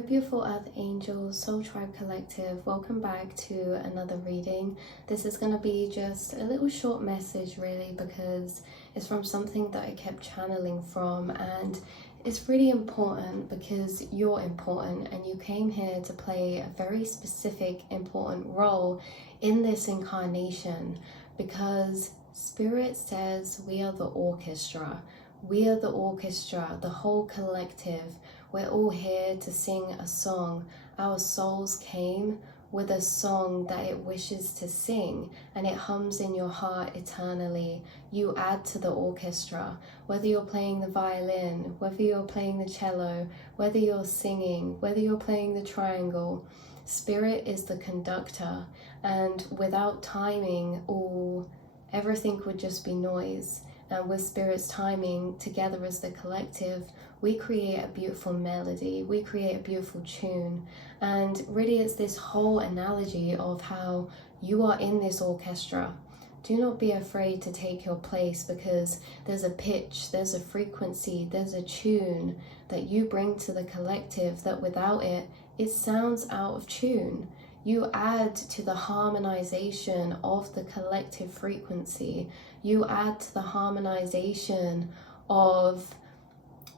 Beautiful Earth Angels, Soul Tribe Collective, welcome back to another reading. This is going to be just a little short message really, because it's from something that I kept channeling from, and it's really important because you're important and you came here to play a very specific important role in this incarnation, because Spirit says we are the orchestra. We are the orchestra, the whole collective. We're all here to sing a song. Our souls came with a song that it wishes to sing, and it hums in your heart eternally. You add to the orchestra, whether you're playing the violin, whether you're playing the cello, whether you're singing, whether you're playing the triangle. Spirit is the conductor, and without timing, everything would just be noise. And with Spirit's timing, together as the collective, we create a beautiful melody, we create a beautiful tune. And really it's this whole analogy of how you are in this orchestra. Do not be afraid to take your place, because there's a pitch, there's a frequency, there's a tune that you bring to the collective that without it, it sounds out of tune. You add to the harmonization of the collective frequency. You add to the harmonization of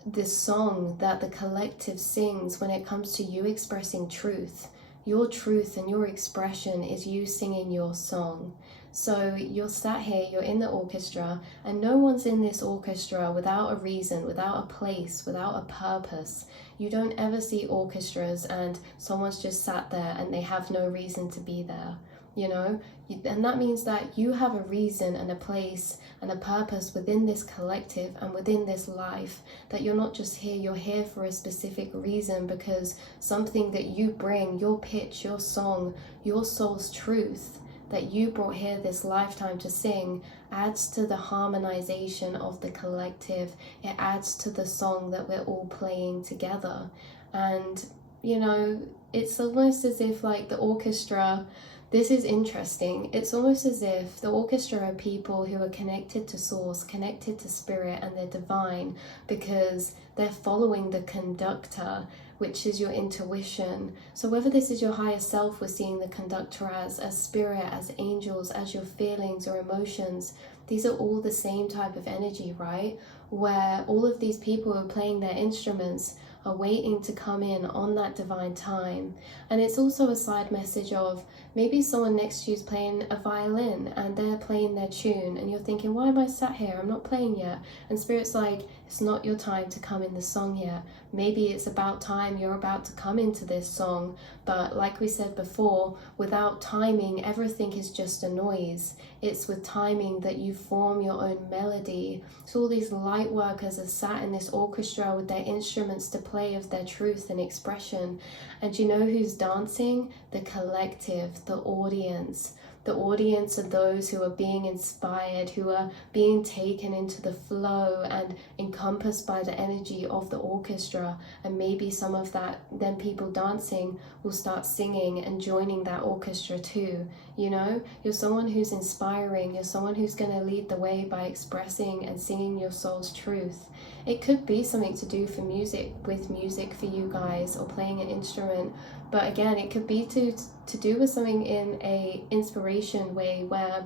the song that the collective sings when it comes to you expressing truth. Your truth and your expression is you singing your song. So you're sat here, you're in the orchestra, and no one's in this orchestra without a reason, without a place, without a purpose. You don't ever see orchestras and someone's just sat there and they have no reason to be there, you know? And that means that you have a reason and a place and a purpose within this collective and within this life, that you're not just here, you're here for a specific reason, because something that you bring, your pitch, your song, your soul's truth, that you brought here this lifetime to sing, adds to the harmonization of the collective. It adds to the song that we're all playing together. And, you know, it's almost as if like the orchestra, this is interesting. It's almost as if the orchestra are people who are connected to source, connected to spirit, and they're divine because they're following the conductor, which is your intuition. So whether this is your higher self we're seeing the conductor as spirit, as angels, as your feelings or emotions, these are all the same type of energy, right? Where all of these people who are playing their instruments are waiting to come in on that divine time. And it's also a side message of maybe someone next to you is playing a violin and they're playing their tune, and you're thinking, why am I sat here? I'm not playing yet. And Spirit's like, it's not your time to come in the song yet. Maybe it's about time you're about to come into this song. But like we said before, without timing, everything is just a noise. It's with timing that you form your own melody. So all these light workers are sat in this orchestra with their instruments to play of their truth and expression. And you know who's dancing? The collective, the audience. The audience are those who are being inspired, who are being taken into the flow and encompassed by the energy of the orchestra. And maybe some of that, then people dancing will start singing and joining that orchestra too. You know, you're someone who's inspiring, you're someone who's going to lead the way by expressing and singing your soul's truth. It could be something to do with music for you guys, or playing an instrument. But again, it could be to do with something in a inspiration way, where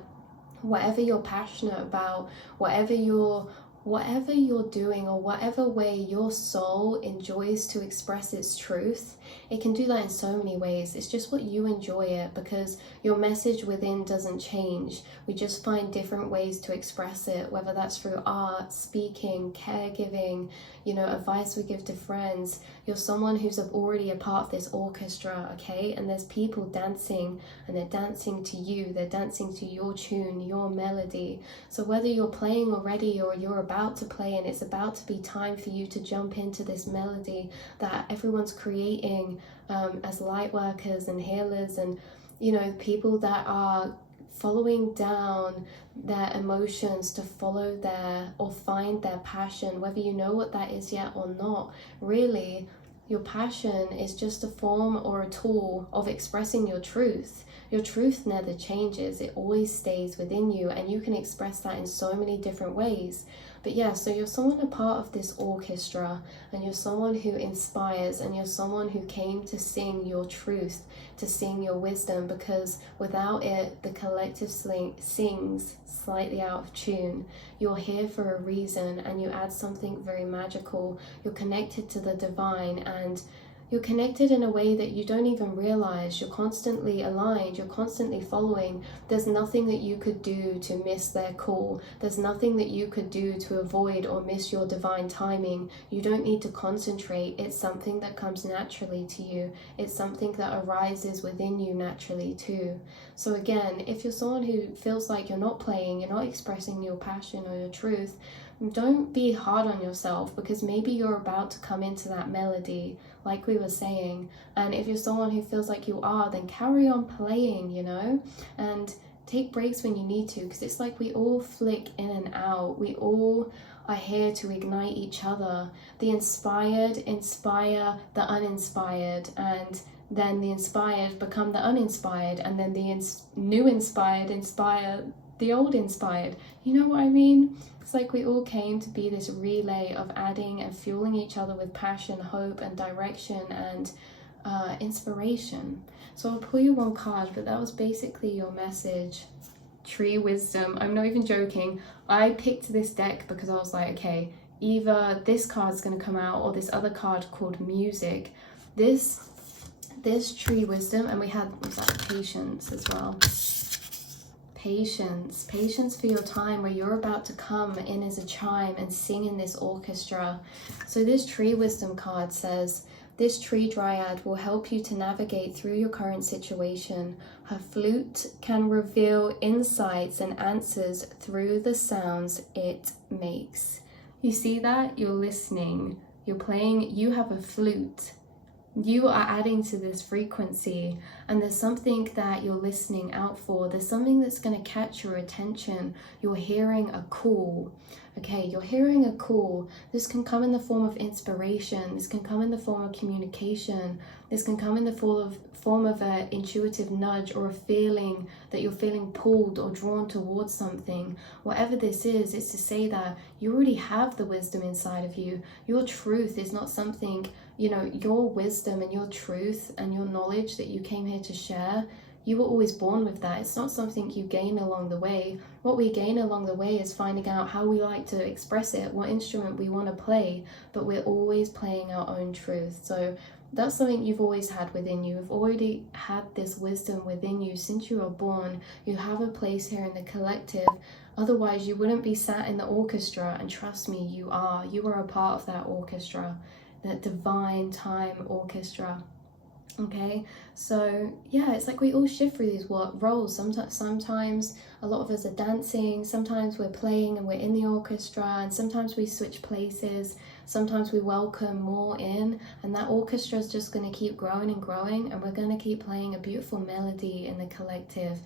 whatever you're passionate about, whatever you're doing, or whatever way your soul enjoys to express its truth, it can do that in so many ways. It's just what you enjoy it, because your message within doesn't change. We just find different ways to express it, whether that's through art, speaking, caregiving, you know, advice we give to friends. You're someone who's already a part of this orchestra, okay? And there's people dancing, and they're dancing to you. They're dancing to your tune, your melody. So whether you're playing already or you're about to play and it's about to be time for you to jump into this melody that everyone's creating as light workers and healers, and, you know, people that are following down their emotions to follow or find their passion, whether you know what that is yet or not. Really, your passion is just a form or a tool of expressing your truth. Your truth never changes. It always stays within you, and you can express that in so many different ways. But yeah, so you're someone a part of this orchestra, and you're someone who inspires, and you're someone who came to sing your truth, to sing your wisdom, because without it, the collective sings slightly out of tune. You're here for a reason, and you add something very magical. You're connected to the divine, and you're connected in a way that you don't even realize. You're constantly aligned, you're constantly following. There's nothing that you could do to miss their call. There's nothing that you could do to avoid or miss your divine timing. You don't need to concentrate. It's something that comes naturally to you. It's something that arises within you naturally too. So again, if you're someone who feels like you're not playing, you're not expressing your passion or your truth, don't be hard on yourself, because maybe you're about to come into that melody, like we were saying. And if you're someone who feels like you are, then carry on playing, you know, and take breaks when you need to, because it's like we all flick in and out. We all are here to ignite each other. The inspired inspire the uninspired, and then the inspired become the uninspired, and then the new inspired inspire the old inspired. You know what I mean? It's like we all came to be this relay of adding and fueling each other with passion, hope, and direction, and inspiration. So I'll pull you one card, but that was basically your message. Tree wisdom. I'm not even joking. I picked this deck because I was like, okay, either this card's going to come out or this other card called music. This tree wisdom, and we had, was that patience as well. Patience for your time, where you're about to come in as a chime and sing in this orchestra. So this tree wisdom card says, this tree dryad will help you to navigate through your current situation. Her flute can reveal insights and answers through the sounds it makes. You see that? You're listening, you're playing, you have a flute. You are adding to this frequency, and there's something that you're listening out for. There's something that's going to catch your attention. You're hearing a call. Okay, you're hearing a call. This can come in the form of inspiration. This can come in the form of communication. This can come in the form of an intuitive nudge, or a feeling that you're feeling pulled or drawn towards something. Whatever this is, it's to say that you already have the wisdom inside of you. Your truth is not something, you know, your wisdom and your truth and your knowledge that you came here to share, you were always born with that. It's not something you gain along the way. What we gain along the way is finding out how we like to express it, what instrument we want to play, but we're always playing our own truth. So that's something you've always had within you. You've already had this wisdom within you since you were born. You have a place here in the collective. Otherwise, you wouldn't be sat in the orchestra, and trust me, you are. You are a part of that orchestra, that divine time orchestra. Okay, so yeah, it's like we all shift through these roles. Sometimes a lot of us are dancing, sometimes we're playing and we're in the orchestra, and sometimes we switch places. Sometimes we welcome more in, and that orchestra is just going to keep growing and growing, and we're going to keep playing a beautiful melody in the collective.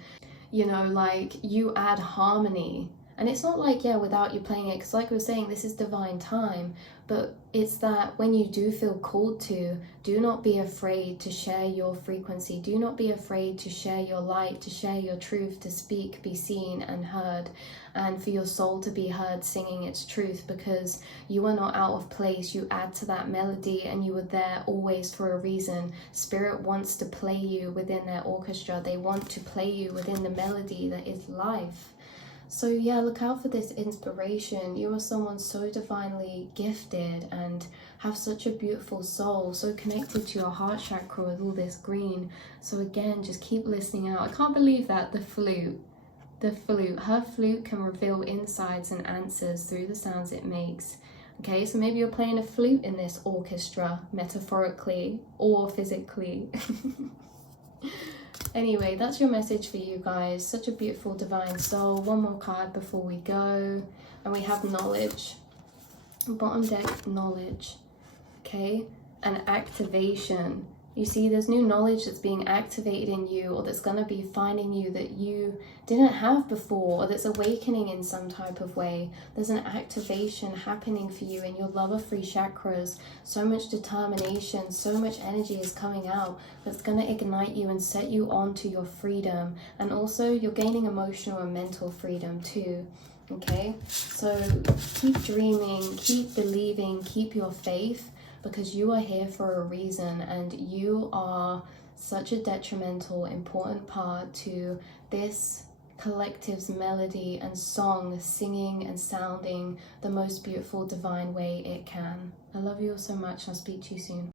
You know, like, you add harmony. And it's not like, yeah, without you playing it, because like we were saying, this is divine time, but it's that when you do feel called to, do not be afraid to share your frequency. Do not be afraid to share your light, to share your truth, to speak, be seen and heard, and for your soul to be heard singing its truth, because you are not out of place. You add to that melody, and you are there always for a reason. Spirit wants to play you within their orchestra. They want to play you within the melody that is life. So yeah, look out for this inspiration. You are someone so divinely gifted and have such a beautiful soul, so connected to your heart chakra with all this green. So again, just keep listening out. I can't believe that the flute, her flute can reveal insights and answers through the sounds it makes. Okay, so maybe you're playing a flute in this orchestra, metaphorically or physically. Anyway, that's your message for you guys. Such a beautiful divine soul. One more card before we go. And we have knowledge. Bottom deck, knowledge. Okay? And activation. You see, there's new knowledge that's being activated in you, or that's going to be finding you that you didn't have before, or that's awakening in some type of way. There's an activation happening for you in your lower three chakras. So much determination, so much energy is coming out that's going to ignite you and set you on to your freedom. And also, you're gaining emotional and mental freedom too. Okay, so keep dreaming, keep believing, keep your faith, because you are here for a reason, and you are such a detrimental, important part to this collective's melody and song, singing and sounding the most beautiful, divine way it can. I love you all so much. I'll speak to you soon.